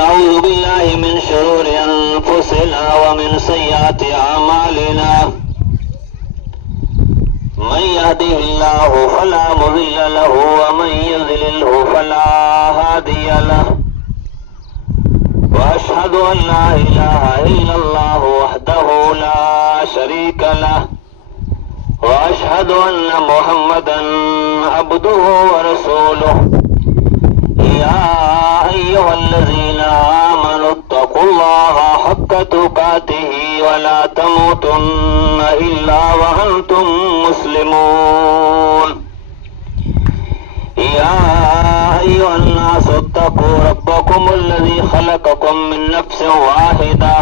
ونعوذ بالله من شرور أنفسنا ومن سيئات أعمالنا من يهده الله فلا مضل له ومن يضلله فلا هادي له وأشهد أن لا إله إلا الله وحده لا شريك له وأشهد أن محمدا عبده ورسوله يا أيها الذين آمنوا اتقوا الله حق تقاته ولا تموتن إلا وأنتم مسلمون يا أيها الناس اتقوا ربكم الذي خلقكم من نفس واحدة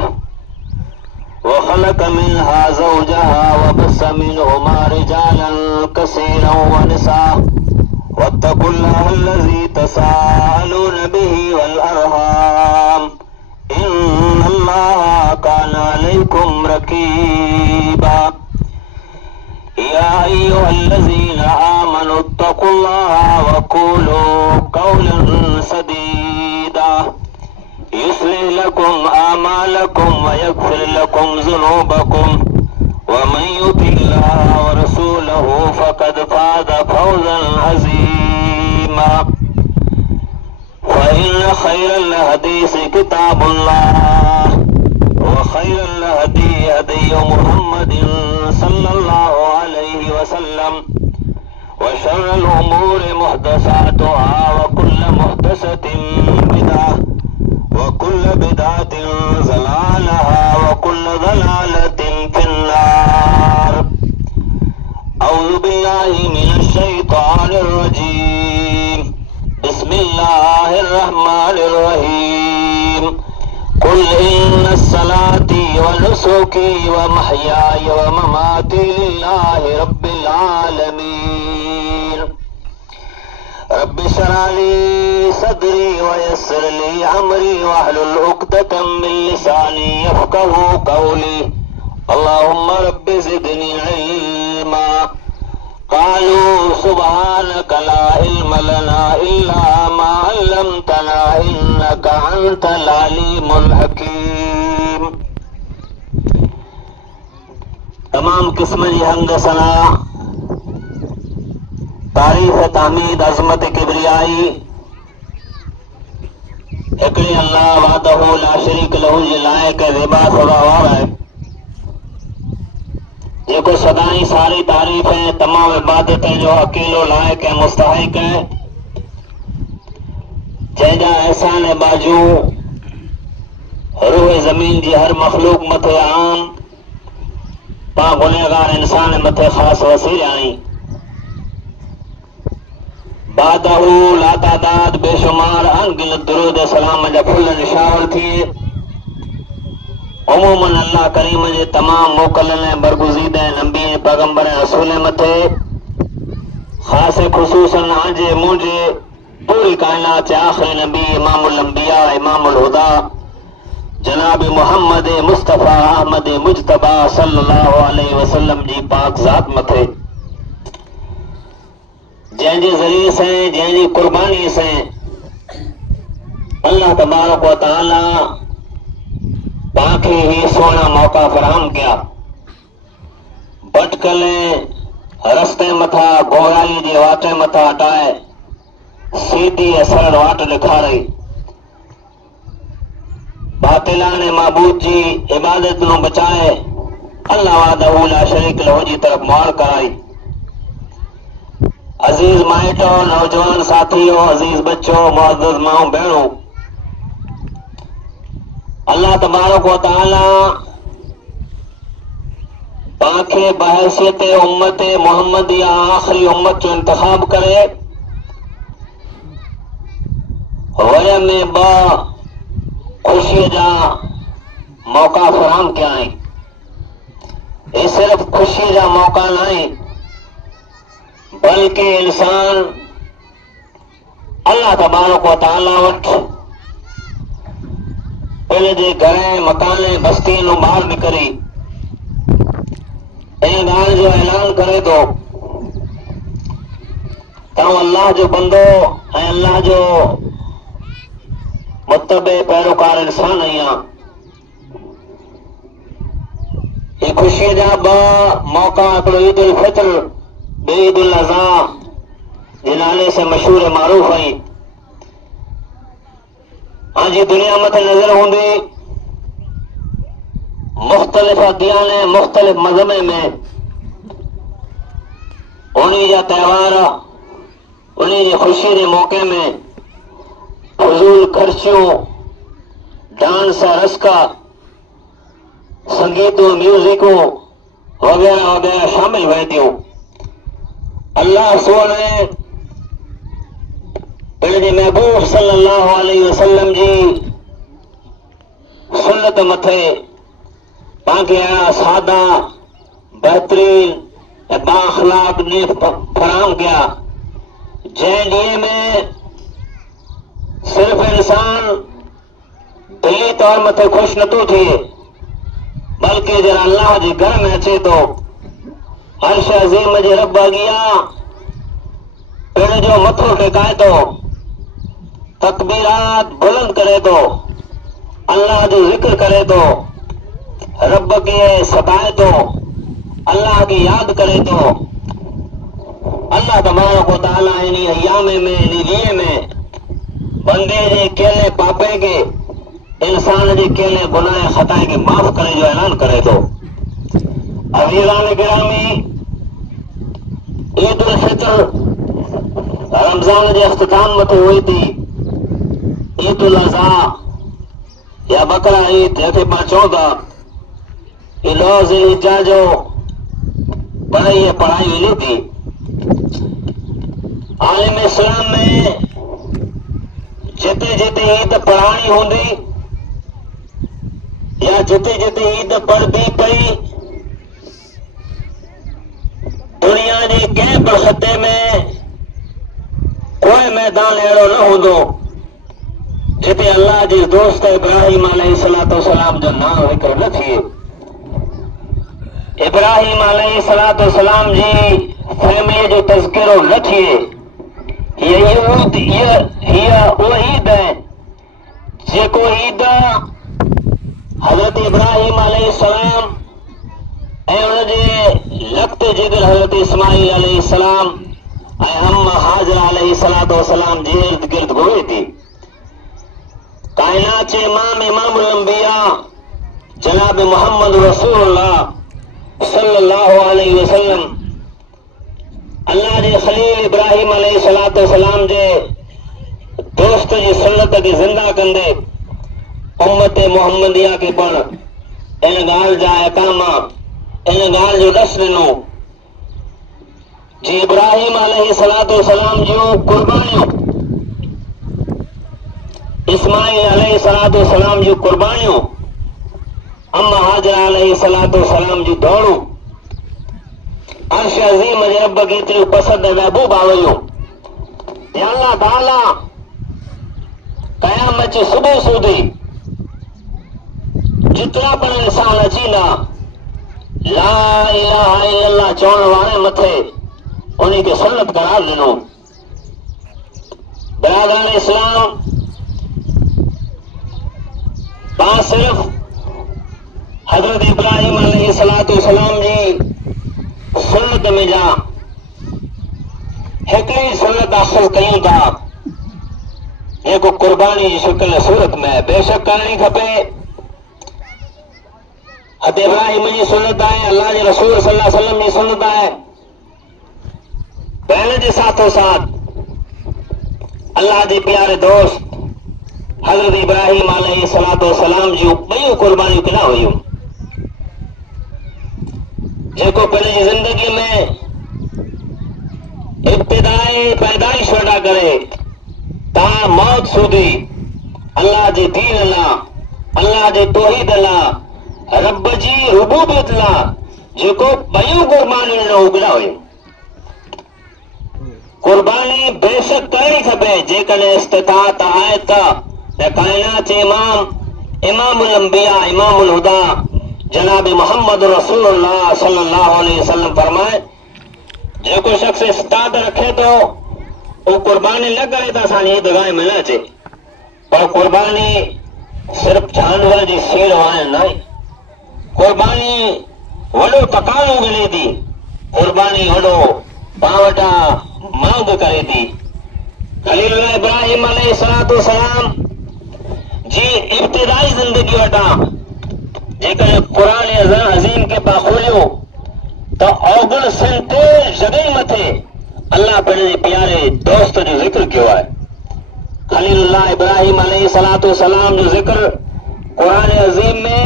وخلق منها زوجها وبث منهما رجالا كثيرا ونساء واتقوا الله الذي تساءلون به والأرحام إن الله كان عليكم رقيبا يا أيها الذين آمنوا اتقوا الله وقولوا قولا سديدا يصلح لكم أعمالكم ويغفر لكم ذنوبكم ومن يطع الله ورسوله فقد فاز فوزا عظيما فإن خير الحديث كتاب الله وخير الهدي هدي محمد صلى الله عليه وسلم وشر الأمور محدثاتها وكل محدثة بدعة وكل بدعة ضلالة وكل ضلالة في النار أعوذ بالله من الشيطان الرجيم بسم الله الرحمن الرحيم قل إن الصلاتي ونسكي ومحياي ومماتي لله رب العالمين رب اشرح لي صدري ويسر لي أمري واحلل عقدة من لساني يفقهوا قولي اللهم رب زدني علما قالوا سبحانك لا علم لنا إلا ما علمتنا إنك أنت العليم الحكيم تمام قسم جی حمد ثنا تعریف تحمید عظمت کبریائی ایکڑی اللہ وحدہ لا شریک لہو جی لائق زیبا سزاوار ہے یہ کو سدائیں ساری تعریف ہیں تمام عبادتیں جو اکیلو لائق ہے مستحق ہے جیجا احسان باجو روح زمین جی ہر مخلوق متھے عام پا گنہگار انسان متھے خاص وسیع آئیں بعدہ لا تعداد بے شمار انگل درود سلام جا پھل نشاور تھی عموماً اللہ کریم جے تمام موکلن برگزید نبی پیغمبر رسول متھے خاص خصوصاً آنجے مونجے پوری کائنات آخری نبی امام الانبیاء امام الہدا جناب محمد مصطفیٰ احمد مجتبہ صلی اللہ علیہ وسلم جی پاک ذات متھے جن جے ذریعے سے جن جی قربانی سے اللہ تبارک و تعالی باقی ہی سونا موقع فراہم کیا بٹکل رستے متھا گورائی جی واٹے متھا ہٹائے سیدھی اثر واٹ ڈکھارئی باطلان معبود جی عبادت نو بچائے اللہ وحدہ لا شریک لہو جی طرف موڑ کرائی عزیز مائٹو نوجوان ساتھیوں عزیز بچوں معزز ماؤں بہنوں اللہ تبارک و تعالی پاکھے بحیثیت امت محمد یا آخری امت جو انتخاب کرے ہوئے میں با خوشی جا موقع فراہم کیا آئیں یہ صرف خوشی جا موقع نہیں بلکہ انسان اللہ تبارک و تعالی وٹ پہلے جے گھریں مکانیں بستیوں نو باہر نکری این گال جو اعلان کرے دو تو اللہ جو بندو اللہ جو متبع پیروکار انسان آئیاں یہ خوشی جا با موقع اکڑو عید الفطر بے عید الاضحیٰ جنالے سے مشہور معروف ہیں ہاں جی دنیا مت نظر ہوں دی مختلف دیانے مختلف مذہبیں میں انہیں جا تہوار انہیں جی خوشی کے موقع میں فضول خرچیوں ڈانس رسکا سنگیتوں میوزکوں وغیرہ وغیرہ شامل ہوئے تھیں اللہ سونے پنجے محبوب صلی اللہ علیہ وسلم جی سنت متھے تاکہ سادہ بہترین با اخلاق نے فراہم کیا جن ڈیے میں صرف انسان دلی طور متھے خوش نتو تھے بلکہ جرا اللہ جی گھر میں اچے تو عرش عظیم جی رب گیا پھر جو متھو ٹکائے تو تکبیرات بلند کرے تو اللہ جو ذکر کرے تو رب کے ستائے تو اللہ کی یاد کرے تو اللہ تبارک و تعالیٰ انہی ایام میں انہی لیے میں بندے جے کیلے پاپے کے انسان جے کیلے گناہ خطائے کے معاف کرے جو اعلان کرے تو عزیزان گرامی عید الفطر رمضان جے اختتام مت ہوئی تھی عید الاضحیٰ یا بکرا عید جیسے پانچوں تھا یہ لوز الحجہ جو پڑھائی ملی تھی عالم اسلام میں جتے جتے عید پڑھانی ہوندی یا جتے جتے عید پڑھتی پئی دنیا جی کنہیں بڑ خطے میں کوئی میدان اہڑو نہ ہوندو جتے اللہ جی دوست ابراہیم علیہ السلام جو نام ذکر نہ تھیے ابراہیم علیہ السلام جی فیملی جو تذکرو نہ تھیے وہ عید ہے جیکو عید حضرت ابراہیم علیہ السلام اے ان جے لقت جگر حضرت اسماعیل علیہ السلام اے ہم حاضر علیہ السلام جی ارد گرد ہوئی تھی کائنات امام الانبیاء جناب محمد رسول اللہ صلی اللہ علیہ وسلم اللہ جی خلیل ابراہیم علیہ السلام جے دوست جی سنت کی زندہ کندے امت محمدیہ کی پڑھ ان گال جا اقامہ ان گال جو دس ڈنو جی ابراہیم علیہ السلام جو قربانیوں اسماعیل علیہ السلام جو قربانیوں اما حاجر علیہ السلام جو دوڑوں عرش عظیم رب کی تری پسند محبوب آویوں یا اللہ تعالیٰ قیامت چی صبح سودی جتنا پر انسان اچینا لا الہ الا اللہ چون وانے متھے انہی کے سنت قرار دنوں برادران اسلام بات صرف حضرت ابراہیم علیہ السلام جی سنت میں جا ہکڑی سنت اخذ کیوں تھا یہ کو قربانی جی شکل صورت میں بے شک کرنی کھپے حضرت ابراہیم جی سنت آئے اللہ جی رسول صلی اللہ علیہ وسلم جی سنت آئے پہلے جی ساتھوں ساتھ اللہ جی پیارے دوست حضرت ابراہیم علیہ السلام جو بھائیو قربانی کنا ہوئیوں جے کو پہلے زندگی میں ابتدائی پیدائش وڈا کرے تا موت سودی اللہ جی دین اللہ جی توحید اللہ رب جی ربوبیت اللہ جے کو بھائیو قربانی نہ اگڑا ہوئے قربانی بے شک کرنی کھپے جے کنے استطاعت آئے تا کائنات امام الانبیاء امام الہدا جناب محمد رسول اللہ صلی اللہ علیہ وسلم فرمائے جو کوئی شخص استعداد رکھے تو وہ قربانی نہ کرے تو سانی عیدگاہ میں نہ چے پر قربانی صرف جانور جی سیر وائن نہیں، قربانی وڈو تکانو ملے دی، قربانی وڈو باوٹا مانگ کرے دی۔ خلیل اللہ ابراہیم علیہ السلام جی ابتدائی زندگی وٹا جیکر قرآن عظیم کے پاخولیو تو اوگن سنتیل جگہ متھے اللہ پڑھنے پیارے دوست جو ذکر کیوں ہے۔ خلیل اللہ ابراہیم علیہ السلام جو ذکر قرآن عظیم میں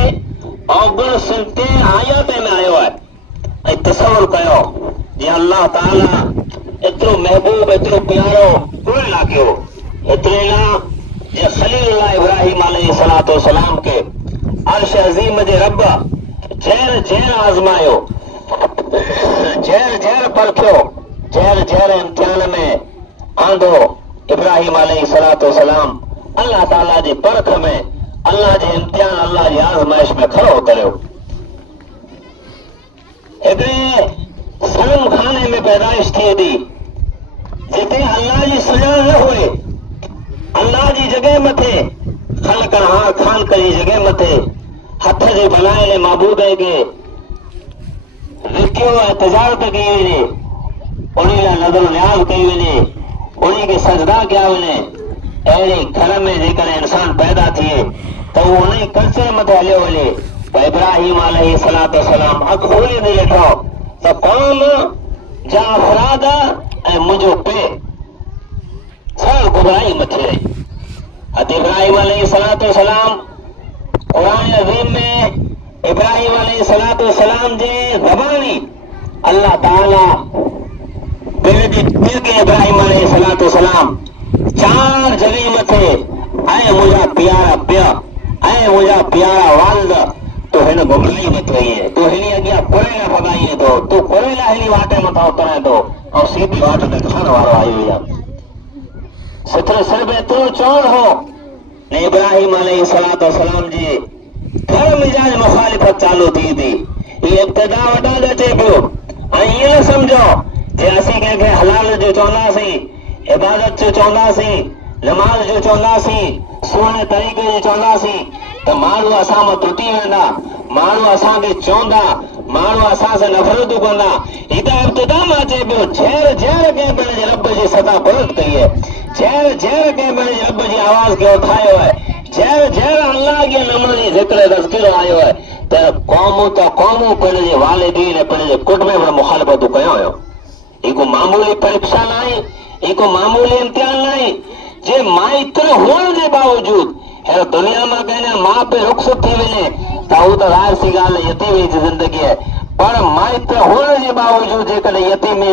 اوگن سنتیل آیات میں آئے ہے۔ تصور کرو جی اللہ تعالیٰ اترو محبوب اترو پیارو کوئی نہ کیوں اتنے نہ جی خلیل اللہ ابراہیم علیہ السلام کے عرش عظیم جے رب جہر جہر آزمایو، جہر جہر پرکھو، جہر جہر امتحان میں آندو ابراہیم علیہ السلام اللہ تعالیٰ جی پرکھ میں اللہ جی امتحان اللہ جی آزمائش میں کھڑو اتریو۔ ایکڑے سنم خانے میں پیدائش تھی دی جتے اللہ جی سجان نہ ہوئے، اللہ جی جگہ متھے خلق ہاں خان کری جگہ متھے ہتھ جی بنائے لے معبود ہے کہ رکیو ہے تجارت کی ویلے انہیں لا نظر و نیاز کی ویلے انہیں کے سجدہ کیا ویلے ایڑی گھر میں جے کر انسان پیدا تھیے تو وہ انہیں کرچے متھے ہلے ویلے ابراہیم علیہ السلام اک کھولے دے لٹھو تو قوم جا افرادہ اے مجھو پہ سال گبرائی متھے رہی۔ حضرت ابراہیم علیہ السلام قرآن عظیم میں ابراہیم علیہ السلام جے زبانی اللہ تعالیٰ دل کے ابراہیم علیہ السلام چار جگہ متھے اے مجھا پیارا پیا اے مجھا پیارا والد تو ہن گمرائی مت رہی ہے، تو ہنی اگیا کوریلا بھگائی ہے، تو کوریلا ہنی واٹے متا اترے تو اور سیدھی واٹ تے کھان وارو آئی ہوئی ہے۔ ستر صرف اترو چون ہو نے ابراہیم علیہ السلام جی گھر مزاج مخالفت چالو تھی تھی، یہ ابتدا وٹا جچے پیو یہ نہ سمجھو جی اسی کہ حلال جو چوندا سی عبادت جو چوندا سی نماز جو چوندا سی سونے طریقے جو چوندا سی تو مانو اساں میں ٹوٹی ویندا، مانو اساں کے چوندا، مانو اساں سے نفرت کندا، یہ ابتدا میں اچے پیو جھیر جھیر کے پہلے رب جی سطح بلند کئی ہے، جھیر جھیر کے پہلے رب جی آواز کے اٹھائیو ہے، جھیر جھیر اللہ کے نمبر جی ذکر تذکر آئیو ہے تو قوموں پہلے جی والدین پہلے جی کٹ میں بڑا مخالفت کیا ہوئے یہ کو معمولی پریکشا نہیں، یہ کو معمولی امتحان نہیں جے مائتر ہونے کے باوجود ہے دنیا میں کہنے ماں پہ رخصت تھی ویلے تو وہ تو ظاہر سی گال یتیمی جی زندگی ہے، پر مائتر ہونے کے باوجود جے کدے یتیمی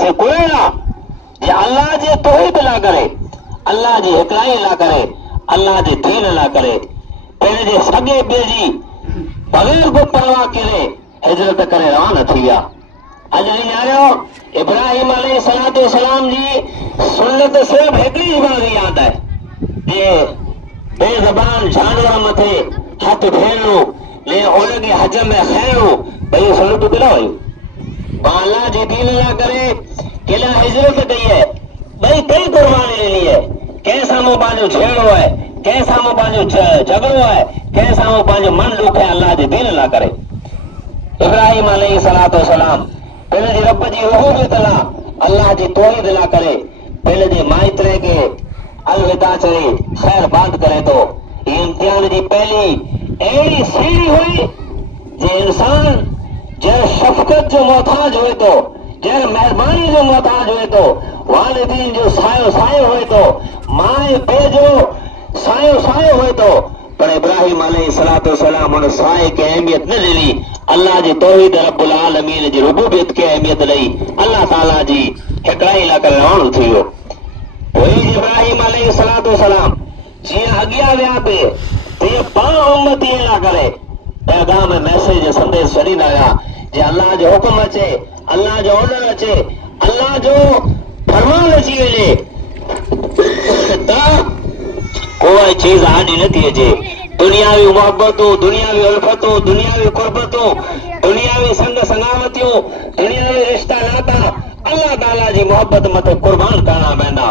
سے کوئی نہ جے اللہ جی توحید لا کرے، اللہ جی ہکڑائی لا کرے، اللہ جی دین لا کرے پہلے جے سگے بے جی بغیر کو پرواہ کرے ہجرت کرے روانہ تھی گیا۔ اجلی نیارو ابراہیم علیہ السلام جی سنت صرف ہکڑی بات یاد ہے یہ بے زبان جانور متھے ہاتھ پھیرنو لے ان کے حج میں خیرو بھئی سنت دلا ہوئی اللہ جی دین لا کرے کلا ہجرت کئی ہے بھئی کئی قربانی لینی ہے، کیسا مو پانچو جھیڑو ہے، کیسا مو پانچو جھگڑو ہے، کیسا مو پانچو من لوک ہے اللہ جی دین لا کرے۔ ابراہیم علیہ السلام پہلے جی رب جی رحوبیت لا اللہ جی توحید لا کرے پہلے جی مائترے کے الوداع چرے خیر بات کرے تو یہ امتحان جی پہلی ایڑی سیڑھی ہوئی جے انسان جے شفقت جو محتاج ہوئے تو جے مہربانی جو محتاج ہوئے تو والدین جو سایو سایو ہوئے تو مائے پہ جو سایو سایو ہوئے تو پر ابراہیم علیہ السلام ان سائے کی اہمیت نہ لی، اللہ جی توحید رب العالمین جی ربوبیت کی اہمیت لئی اللہ تعالیٰ جی ہکڑائی لا کر روانو تھی ہو وہی ابراہیم علیہ السلام جی اگیا ویا پہ تے پاں امتی لا کرے پیغام میسج سندیش چڑھی آیا جی اللہ جو حکم اچے، اللہ جو آرڈر اچے، اللہ جو فرمان اچی ویلے تا کوئی چیز آڈی نہ تھی اچے دنیاوی محبتوں، دنیاوی الفتوں، دنیاوی قربتوں، دنیاوی سنگ سنگامتیوں، دنیاوی رشتہ ناتا اللہ تعالیٰ جی محبت مت قربان کرنا پہندا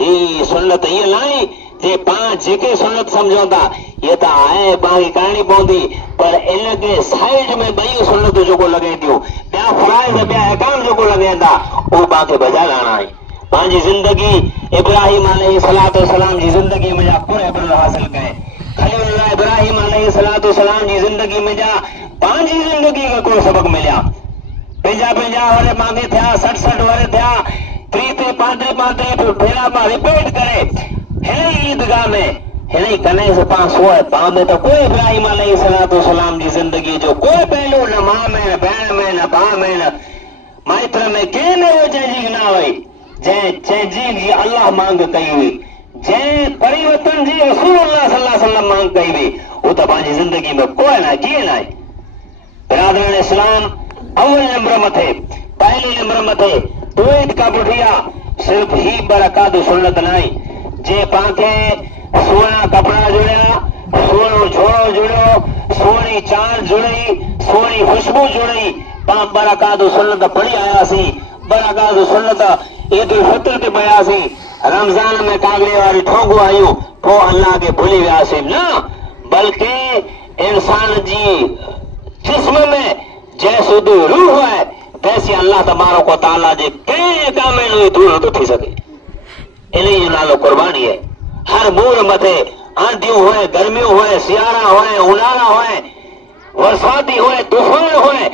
یہ سنت یہ لائی جی پانچ جیکے سنت سمجھو تا یہ تا آئے باقی کرنی پوندی پر ان کے سائیڈ میں بئی سنت جو کو لگے دیو بیا فرائض بیا احکام جو کو لگے دا وہ باقی بجا لانا ہے پانچ زندگی ابراہیم علیہ السلام جی زندگی میں جا پورے عبر حاصل کرے خلیل اللہ ابراہیم علیہ السلام جی زندگی میں جا پانچ زندگی کا کوئی سبق ملیا پنجا ورے مانگے تھیا 60 ورے تھیا 30 35 پھیرا پا ریپیٹ کرے ہنے عیدگاہ میں ہنے کنے سے پاس ہوا ہے پاندے تو کوئی ابراہیم علیہ السلام جی زندگی جو کوئی پہلو نہ ماں میں نہ بہن میں نہ با میں نہ مائتر میں کہیں نہ ہو چیزی نہ ہوئی چیزی جی اللہ مانگ کئی ہوئی جن پریورتن جی رسول اللہ صلی اللہ علیہ وسلم مانگ کئی ہوئی وہ تو پانچ زندگی میں کوئی نہ کیے نہ برادران اسلام اول نمبر متھے پہلے نمبر متھے توحید کا بٹھیا صرف ہی برکات سنت نہیں جے پانکھے سونا کپڑا جڑیا سونو جھوڑو جڑو سونی چاند جڑی سونی خوشبو جڑی پاک برکات سنت پڑھی آیا سی برکات سنت عید الفطر کے پیا سی رمضان میں کاغلے والی ٹھوکو آئیوں تو اللہ کے بھولی ویا سی نہ بلکہ انسان جی جسم میں جیسے روح ہے ویسے اللہ تبارک و تعالیٰ جے کئی کام میں دور تو تھی سکے انہیں نالو قربانی ہے ہر مور متے آندھیوں ہوئے گرمیوں ہوئے سیارہ ہوئے انارا ہوئے برساتی ہوئے طوفان ہوئے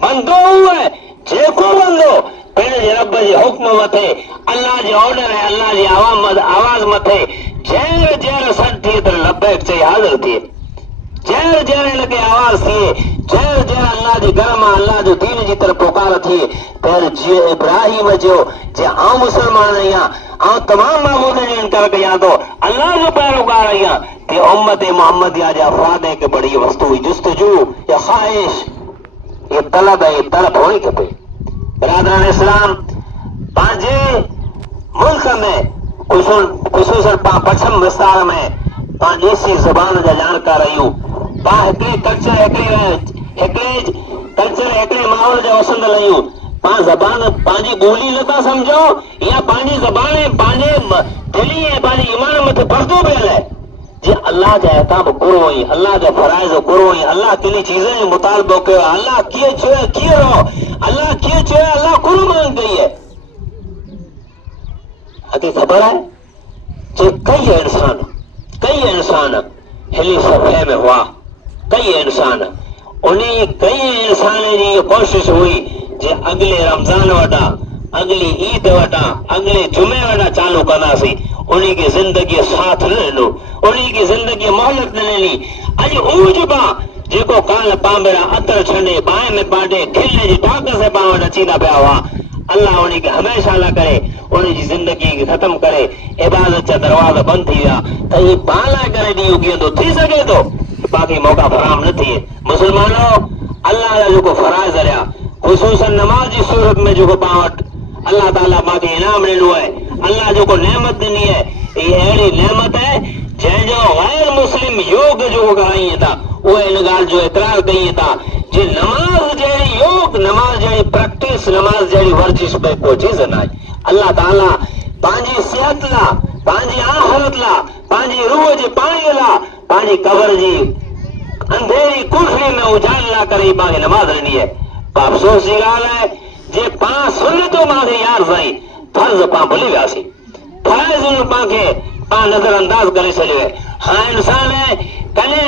بندو ہوئے جے کو بندو پہلے جے رب جے حکم متے اللہ جے آرڈر ہے اللہ جے آواز متے جیر جیر سٹ تھی تر لبیک چاہیے حاضر تھی جیر جیر لگے آواز تھی جیر جیر اللہ جی گرم اللہ جو دین جی طرف پکار تھی پھر جی ابراہیم جو جے آؤں مسلمان ہیں آؤں تمام معبودیں نے انکار کیا تو اللہ جو پیروکار ہیں کہ امت محمد یا جا افراد ہے کہ بڑی وستو جستجو یا خواہش یہ طلب ہے یہ طلب ہوئی کپے برادران اسلام پانچے ملک میں خصوصاً پچھم وستار میں پانچ ایسی زبان جا جانکار رہیوں پا ہکڑے کلچر ہکڑے ماحول جا وسند لہیوں پا زبان پانچی بولی لتا سمجھو یا پانچی زبان پانچے دلی ہے پانچی ایمان میں تو پردو بیل ہے جی اللہ جا احکام کرو ہوئی اللہ جا فرائض کرو ہوئی اللہ کنی چیزیں مطالبہ کرو اللہ کیے چھوئے کیے رہو اللہ کیے چھوئے اللہ کرو مانگ گئی ہے حقیقت خبر ہے جو کئی انسان ہلی صفحے میں ہوا کئی انسان انہیں کئی انسان جی یہ کوشش ہوئی جی اگلے رمضان وٹا اگلی عید وٹا اگلے جمعے وٹا چالو کرنا سی انہیں کی زندگی ساتھ نہ لینو انہیں کی زندگی مہلت نہ لینی اج اوجبا جے کو کال پامبرا اتر چھنڈے بائیں میں پاٹے کھلنے جی ٹاک سے پاوٹا چینا پیا ہوا اللہ انہیں کے ہمیشہ نہ کرے انہیں جی زندگی کی ختم کرے عبادت کا دروازہ بند تھی ویا تو یہ پالا کرے دیو کیا تو تھی سکے تو باقی موقع فراہم نہ تھی مسلمانوں اللہ کا جو کو فرائض رہا خصوصاً نماز کی صورت میں جو کو پاوٹ اللہ تعالیٰ باقی انعام لینو ہے اللہ جو کو نعمت دینی ہے یہ ایڑی نعمت ہے جن جو غیر مسلم یوگ جو کو کرائی تھا وہ انگار جو اقرار کئی تھا جی نماز جیڑی یوگ نماز جیڑی پریکٹس نماز جیڑی ورزش پہ کوئی چیز نہ اللہ تعالیٰ پانچی صحت لا پانچی آخرت لا پانچی روح جی پانی لا پانچی قبر جی اندھیری کوٹھڑی میں اجال لا کرے باقی نماز رہنی ہے افسوس یہ گال ہے جے پانچ سنتوں ماں یار سائی فرض پاں بھلی ویا سی فرائض ان پاں کے پاں نظر انداز کرے چلے ہاں انسان ہے کنے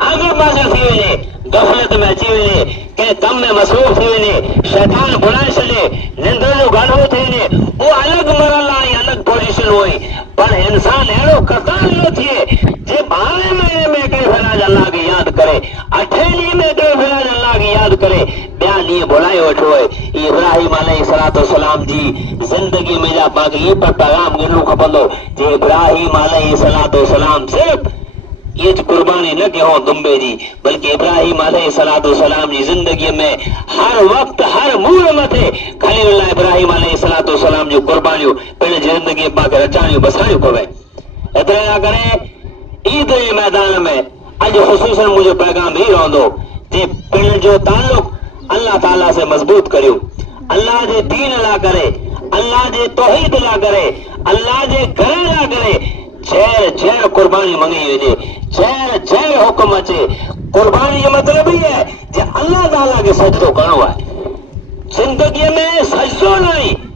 آگر بازر تھی ویلے غفلت میں اچی ویلے کہ کم میں مصروف تھی ویلے شیطان بلائے چلے نندر جو گھنو تھی ویلے وہ الگ مرل آئی الگ پوزیشن ہوئی پر انسان ایڑو کتان نہ تھیے جے بارے میں کئی فراج اللہ کی یاد کرے اٹھیلی میں کئی فراج اللہ کی یاد کرے بیان یہ بلائے اٹھو ہے ابراہیم علیہ السلام جی زندگی میں جا باقی یہ پر پیغام گنو کھپندو جے ابراہیم علیہ السلام صرف یہ قربانی نہ کہ ہو دمبے جی بلکہ ابراہیم علیہ السلام جی زندگی میں ہر وقت ہر مور متے خلیل اللہ ابراہیم علیہ السلام جو قربانیوں پہلے زندگی باقی رچانیوں بسانیوں کو بھائی اتنے نہ کریں عید میدان میں اج خصوصاً مجھے پیغام ہی رہو دو کہ پہلے جو تعلق اللہ تعالیٰ سے مضبوط کریو اللہ جے دین لا کرے اللہ جے توحید لا کرے اللہ جے گھر نہ کرے جیر جیر قربانی منگی ویجے جیر جیر حکم اچے قربانی یہ مطلب ہی ہے جے اللہ تعالیٰ کے سجدو کرنو ہے زندگی میں سجدو نہیں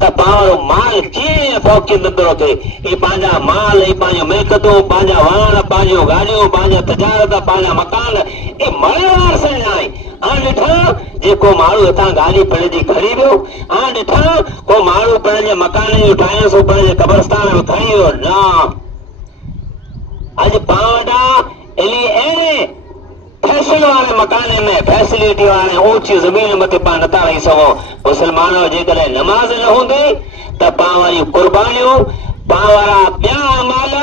تا پاورو مال کیے فوقی ندرو تھے یہ پانجا مال یہ پانجا ملکتوں پانجا وان پانجو گاڑیوں پانجا تجارت پانجا مکان یہ مرے وار سے نہیں آن ڈٹھا جے کو مارو اتھا گاڑی پڑے جی کھڑی بیو آن ڈٹھا کو مارو پڑے جے مکان جو ٹھائیں سو پڑے جے قبرستان میں کھڑی بیو نا اج پاوڈا الی اینے فیشن والے مکانے میں فیسلٹی والے اونچی زمین مت پا نتا رہی سو مسلمانوں جے کرے نماز نہ ہوندی تا پاوری قربانیوں پاورا بیا مال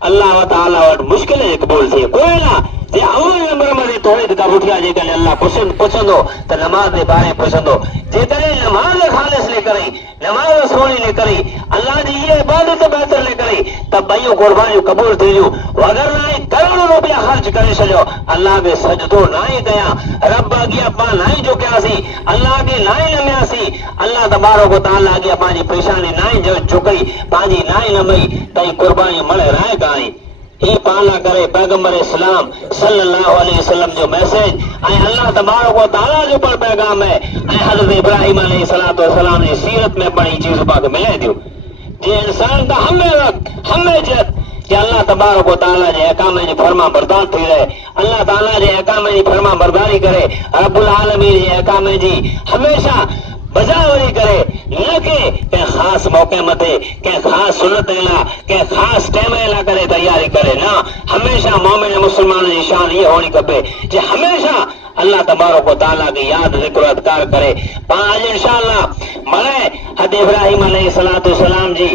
اللہ تعالی وٹ مشکل ہے قبول تھی کوئی نہ جے اول نمبر میں توحید کا اٹھیا جے کرے اللہ پسندو تا نماز دے بارے پسندو جے کرے نماز خالص لے کرئی نماز سونی لے کرئی اللہ دی یہ عبادت بہتر لے کرئی تب بھائیو قربانیوں قبول تھی جو اگر نہ کروڑوں روپیہ خرچ کرے چلو اللہ میں سجدو نہ گیا رب گیا پا نہ جو کیا سی اللہ کے نہ نمیا سی اللہ تبارک و تعالی گیا پانی پیشانی نہ جو چکئی پانی نہ نمئی تئی قربانی ملے رہے گائی یہ پالا کرے پیغمبر اسلام صلی اللہ علیہ وسلم جو میسج اللہ تبارک و تعالی جو پر پیغام ہے حضرت ابراہیم علیہ السلام نے سیرت میں بڑی چیز پاک ملے دیو جی انسان کا ہمیں وقت ہمیں جت کہ اللہ تبارک و تعالیٰ جے احکام جی فرما بردار تھی رہے اللہ تعالیٰ جے احکام جی فرما برداری کرے رب العالمین جے احکام جی ہمیشہ بجاوری کرے نہ کہ خاص موقع متے کہ خاص سنت لا کہ خاص ٹائم لا کرے تیاری کرے نہ ہمیشہ مومن مسلمان کی شان یہ ہونی کپے کہ ہمیشہ اللہ تبارک و تعالیٰ کی یاد ذکر و اذکار کرے آج انشاءاللہ مرے حضرت ابراہیم علیہ السلام جی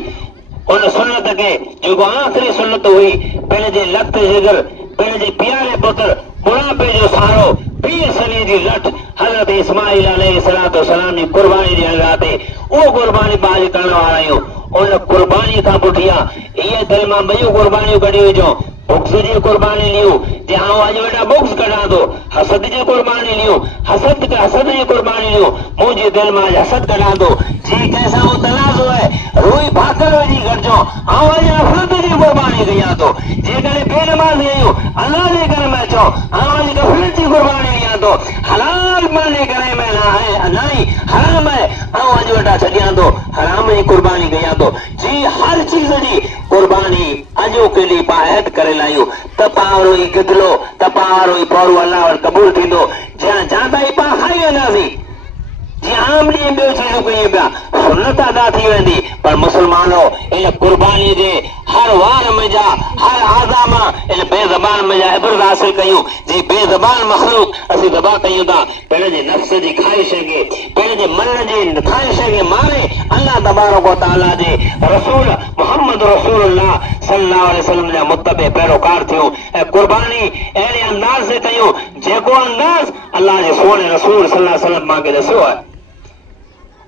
ان سنت کے جو آخری سنت ہوئی پہلے جی لخت ذکر پہلے جی پیارے پتر بڑھاپے جو سارو 20 سنی جی لٹ حضرت اسماعیل علیہ السلام جی قربانی دی حضرات وہ قربانی باز کرنے والا ہوں ان قربانی کا بٹھیا یہ دل میں بھائیو قربانی کڑی ہوئی جو بکس جی قربانی لیو جہاں آج بیٹا بکس کٹا دو حسد جی قربانی لیو حسد جی قربانی لیو مجھے دل میں آج حسد کٹا دو جی کیسا وہ تنازع ہے روئی بھاکر ہوئی جی گھر جو آواز نفرت جی قربانی گیا تو جی کرے بے نماز لیو اللہ جی کرے میں چو آواز غفلت جی قربانی گیا تو حلال مانے کرے میں نہ ہے نہیں حرام ہے آواز بیٹا چلیا تو حرام جی قربانی گیا تو جی ہر چیز جی قربانی اجو کے لیے پاہد کرے لائیو تپاورو ہی گدلو تپاورو ہی پورو اللہ اور قبول تھی دو جہاں جاتا ہی پا خائی ہے نازی جی عام لیے بیو چیزوں کو یہ بیا سنت ادا تھی ویندی پر مسلمانوں ان قربانی دے ہر وار میں جا ہر آزامہ ان بے زبان میں جا عبرت حاصل کیوں جی بے زبان مخلوق اسی دبا کیوں دا پہلے جی نفس جی خواہشیں گے پہلے جی من جی خواہشیں گے مارے اللہ تبارک و تعالیٰ جی رسول محمد رسول اللہ صلی اللہ علیہ وسلم جا متبع پیروکار تھیوں قربانی اہلے انداز سے کیوں جے کو انداز اللہ جی سونے رسول صلی اللہ علیہ وسلم مانگے دسو ہے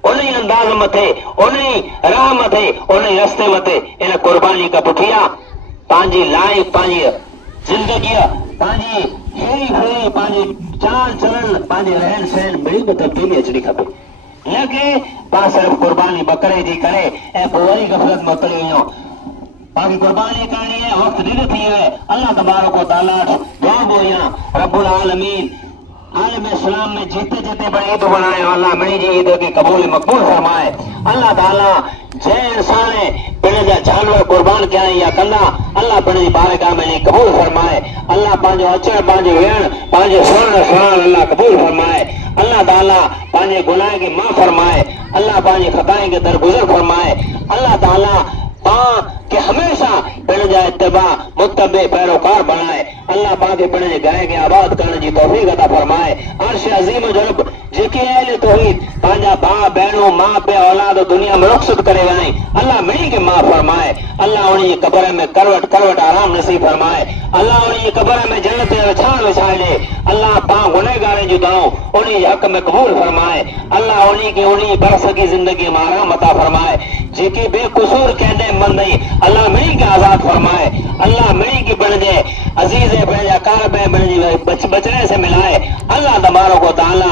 انہیں انداز متے انہیں راہ متے انہیں رستے متے ان قربانی کا پٹھیا پانجی لائف پانجی زندگی پانجی ہیری پھیری پانجی چال چلن پانجی رہن سہن بڑی میں تبدیلی اچھنی کھپے نہ کہ پاس صرف قربانی بکرے جی کرے اے پوری غفلت متلی ہوئیوں باقی قربانی کرنی ہے وقت دل تھی ہے اللہ تبارک و تعالیٰ دعا بویاں رب العالمین عالم اسلام میں جیتے جیتے بڑے عید بنائے اللہ منی جی عید کی قبول مقبول فرمائے اللہ تعالیٰ جے انسان پہلے جا جانور قربان کیا یا کلا اللہ پہلے بارگاہ میں قبول فرمائے اللہ پانچو اچر پانچو ویڑ پانچو سوان اللہ قبول فرمائے اللہ تعالیٰ پانچے گناہ کی معاف فرمائے اللہ پانچے خطائیں کے درگزر فرمائے اللہ تعالیٰ کہ ہمیشہ پڑھ جائے اتباع متبع پیروکار بنائے اللہ پاک پڑھ جائے گائے کے آباد کرنے جی توفیق عطا فرمائے عرش عظیم و جنب جکی اہل توحید پانجا باپ بہنوں ماں پہ اولاد دنیا میں رخصت کرے گئے اللہ مئی کے معاف فرمائے اللہ انہیں قبر میں کروٹ کروٹ آرام نصیب فرمائے اللہ انہیں قبر میں جنت چھان وچھائے دے اللہ پاں گنہ گارے جو داؤں انہیں حق میں قبول فرمائے اللہ انہیں برس کی زندگی میں آرام عطا فرمائے جکی بے قصور کہنے من نہیں اللہ مئی کے آزاد فرمائے اللہ مئی کی بن جائے عزیز بن جائے کارب بن جائے بچنے سے ملائے اللہ تبارک و تعالی